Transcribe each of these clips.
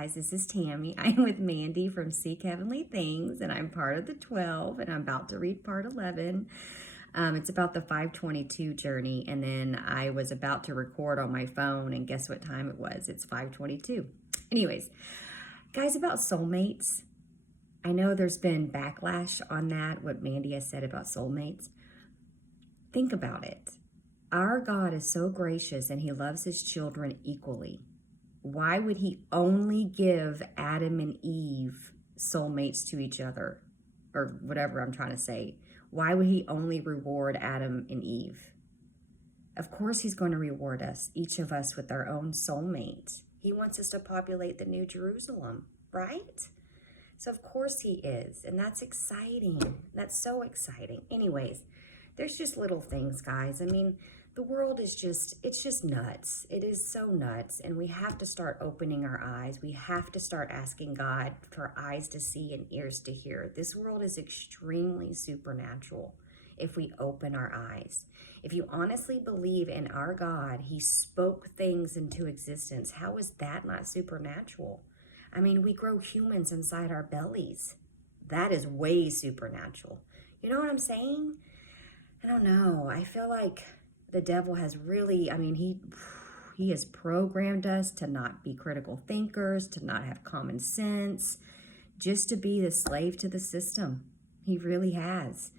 guys, this is Tammy. I'm with Mandy from Seek Heavenly Things, and I'm part of the 12, and I'm about to read part 11. It's about the 522 journey, and then I was about to record on my phone, and guess what time it was? It's 522. Anyways, guys, about soulmates. I know there's been backlash on that, what Mandy has said about soulmates. Think about it. Our God is so gracious, and he loves his children equally. Why would he only give Adam and Eve soulmates to each other? Or whatever I'm trying to say. Why would he only reward Adam and Eve? Of course he's going to reward us, each of us, with our own soulmate. He wants us to populate the New Jerusalem, right? So of course he is, and that's exciting. That's so exciting. Anyways, there's just little things, guys. I mean, the world is it's just nuts. It is so nuts, and we have to start opening our eyes. We have to start asking God for eyes to see and ears to hear. This world is extremely supernatural if we open our eyes. If you honestly believe in our God, he spoke things into existence. How is that not supernatural? I mean, we grow humans inside our bellies. That is way supernatural. You know what I'm saying? I don't know. I feel like the devil has really, I mean, he has programmed us to not be critical thinkers, to not have common sense, just to be the slave to the system. He really has.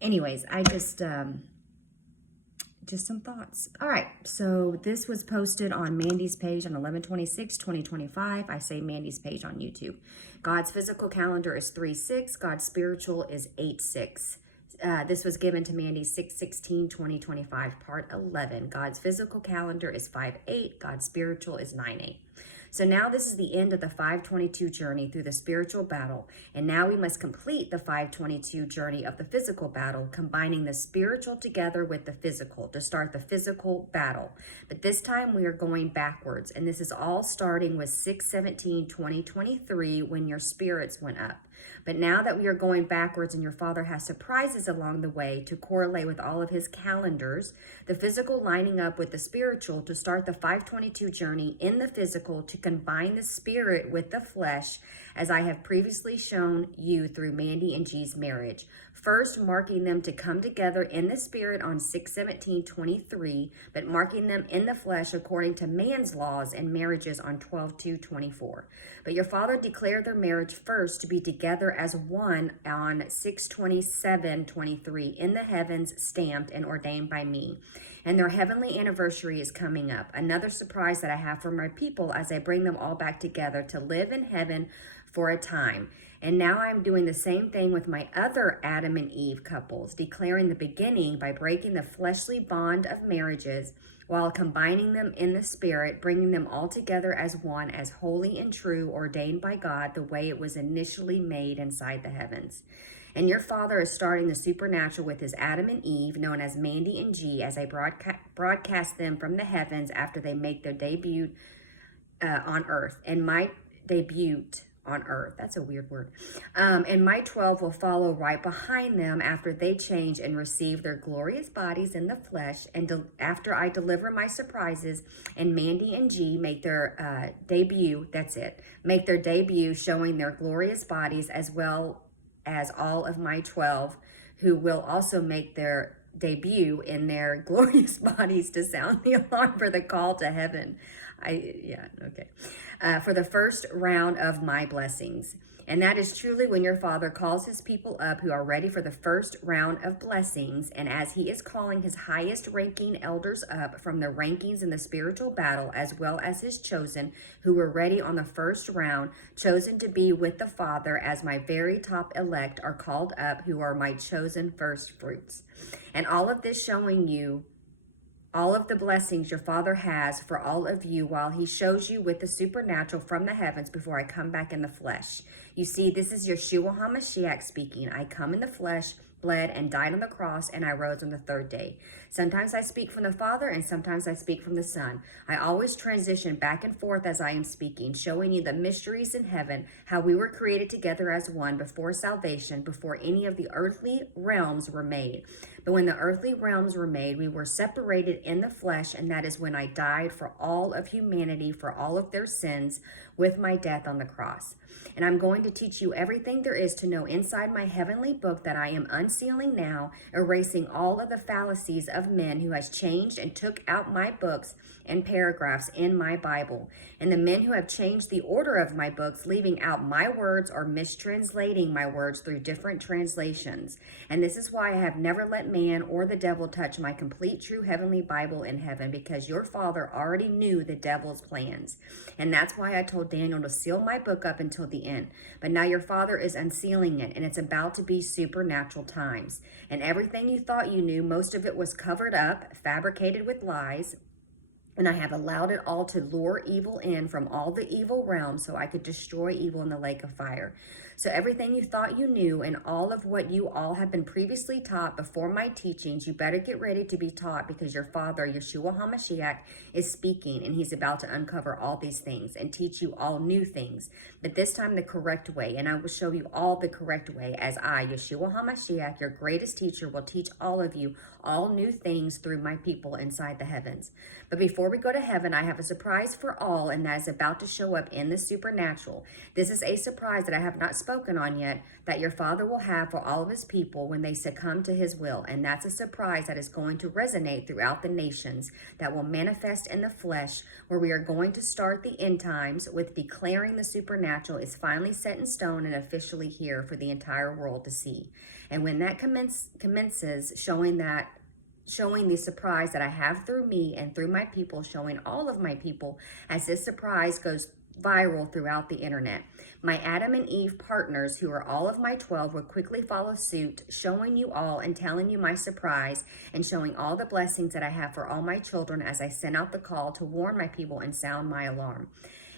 Anyways, I just some thoughts. All right, so this was posted on Mandy's page on 11/26/2025. I say Mandy's page on YouTube. God's physical calendar is 3/6. God's spiritual is 8/6. This was given to Mandy 6/16/2025, part 11. God's physical calendar is 5/8. God's spiritual is 9/8. So now this is the end of the 522 journey through the spiritual battle. And now we must complete the 522 journey of the physical battle, combining the spiritual together with the physical to start the physical battle. But this time we are going backwards. And this is all starting with 6/17/2023 when your spirits went up. But now that we are going backwards and your Father has surprises along the way to correlate with all of his calendars, the physical lining up with the spiritual to start the 522 journey in the physical to combine the spirit with the flesh, as I have previously shown you through Mandy and G's marriage. First, marking them to come together in the spirit on 6/17/23, but marking them in the flesh according to man's laws and marriages on 12/2/24. But your Father declared their marriage first to be together as one on 6/27/23 in the heavens, stamped and ordained by me. And their heavenly anniversary is coming up. Another surprise that I have for my people as I bring them all back together to live in heaven for a time. And now I'm doing the same thing with my other Adam and Eve couples, declaring the beginning by breaking the fleshly bond of marriages while combining them in the spirit, bringing them all together as one, as holy and true, ordained by God the way it was initially made inside the heavens. And your Father is starting the supernatural with his Adam and Eve, known as Mandy and G, as I broadcast them from the heavens after they make their debut on earth. And my debut on earth. That's a weird word. And my 12 will follow right behind them after they change and receive their glorious bodies in the flesh. And after I deliver my surprises and Mandy and G make their debut, that's it, make their debut showing their glorious bodies, as well as all of my 12 who will also make their debut in their glorious bodies to sound the alarm for the call to heaven. For the first round of my blessings. And that is truly when your Father calls his people up who are ready for the first round of blessings. And as he is calling his highest ranking elders up from the rankings in the spiritual battle, as well as his chosen who were ready on the first round, chosen to be with the Father as my very top elect are called up, who are my chosen first fruits. And all of this showing you all of the blessings your Father has for all of you while he shows you with the supernatural from the heavens before I come back in the flesh. You see, this is Yeshua HaMashiach speaking. I come in the flesh bled, and died on the cross, and I rose on the third day. Sometimes I speak from the Father, and sometimes I speak from the Son. I always transition back and forth as I am speaking, showing you the mysteries in heaven, how we were created together as one before salvation, before any of the earthly realms were made. But when the earthly realms were made, we were separated in the flesh, and that is when I died for all of humanity, for all of their sins, with my death on the cross. And I'm going to teach you everything there is to know inside my heavenly book that I am unsealing now, erasing all of the fallacies of men who has changed and took out my books and paragraphs in my Bible. And the men who have changed the order of my books, leaving out my words or mistranslating my words through different translations. And this is why I have never let man or the devil touch my complete true heavenly Bible in heaven, because your Father already knew the devil's plans. And that's why I told Daniel to seal my book up until the end. But now your Father is unsealing it, and it's about to be supernatural times. And everything you thought you knew, most of it was covered up, fabricated with lies. And I have allowed it all to lure evil in from all the evil realms so I could destroy evil in the lake of fire. So everything you thought you knew and all of what you all have been previously taught before my teachings, you better get ready to be taught, because your Father, Yeshua HaMashiach, is speaking, and he's about to uncover all these things and teach you all new things, but this time the correct way. And I will show you all the correct way, as I, Yeshua HaMashiach, your greatest teacher, will teach all of you all new things through my people inside the heavens. But before we go to heaven, I have a surprise for all, and that is about to show up in the supernatural. This is a surprise that I have not spoken on yet, that your Father will have for all of his people when they succumb to his will. And that's a surprise that is going to resonate throughout the nations, that will manifest in the flesh, where we are going to start the end times with declaring the supernatural is finally set in stone and officially here for the entire world to see. And when that commences, showing the surprise that I have through me and through my people, showing all of my people, as this surprise goes viral throughout the internet. My Adam and Eve partners, who are all of my 12, will quickly follow suit, showing you all and telling you my surprise, and showing all the blessings that I have for all my children as I send out the call to warn my people and sound my alarm.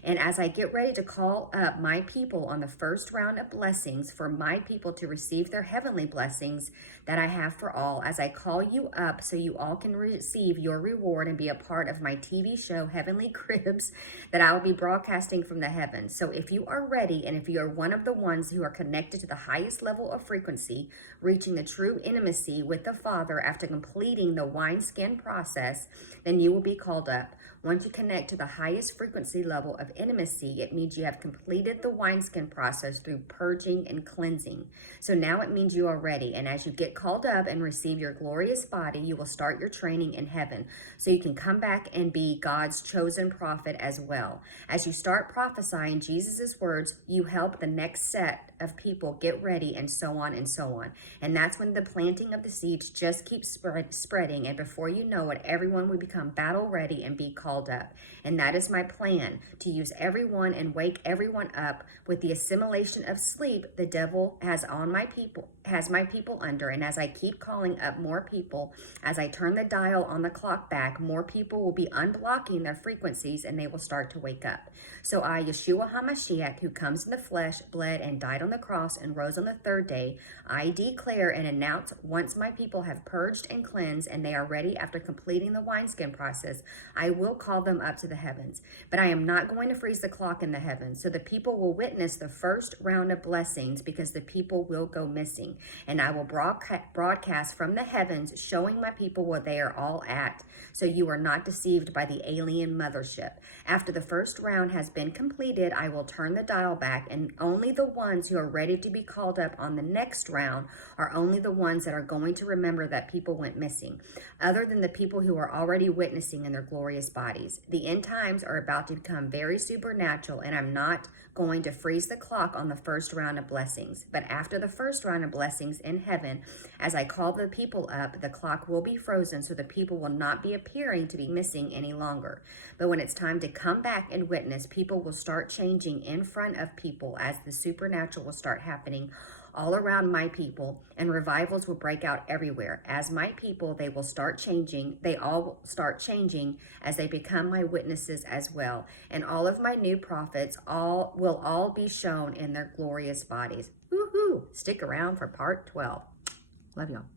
And as I get ready to call up my people on the first round of blessings for my people to receive their heavenly blessings that I have for all, as I call you up so you all can receive your reward and be a part of my TV show, Heavenly Cribs, that I will be broadcasting from the heavens. So if you are ready, and if you are one of the ones who are connected to the highest level of frequency, reaching the true intimacy with the Father after completing the wineskin process, then you will be called up. Once you connect to the highest frequency level of intimacy, it means you have completed the wineskin process through purging and cleansing. So now it means you are ready. And as you get called up and receive your glorious body, you will start your training in heaven, so you can come back and be God's chosen prophet as well. As you start prophesying Jesus' words, you help the next set of people get ready, and so on and so on. And that's when the planting of the seeds just keeps spreading. And before you know it, everyone will become battle ready and be called up. And that is my plan, to use everyone and wake everyone up with the assimilation of sleep the devil has my people under. And as I keep calling up more people, as I turn the dial on the clock back, more people will be unblocking their frequencies, and they will start to wake up. So I, Yeshua HaMashiach, who comes in the flesh, bled, and died on the cross and rose on the third day, I declare and announce, once my people have purged and cleansed and they are ready after completing the wineskin process, I will call them up to the heavens. But I am not going to freeze the clock in the heavens, so the people will witness the first round of blessings, because the people will go missing. And I will broadcast from the heavens, showing my people where they are all at, so you are not deceived by the alien mothership. After the first round has been completed, I will turn the dial back, and only the ones who are ready to be called up on the next round are only the ones that are going to remember that people went missing, other than the people who are already witnessing in their glorious bodies. The end times are about to become very supernatural, and I'm not going to freeze the clock on the first round of blessings. But after the first round of blessings in heaven, as I call the people up, the clock will be frozen, so the people will not be appearing to be missing any longer. But when it's time to come back and witness, people will start changing in front of people, as the supernatural will start happening all around my people, and revivals will break out everywhere. As my people, they will start changing. They all start changing as they become my witnesses as well. And all of my new prophets will all be shown in their glorious bodies. Woohoo! Stick around for part 12. Love y'all.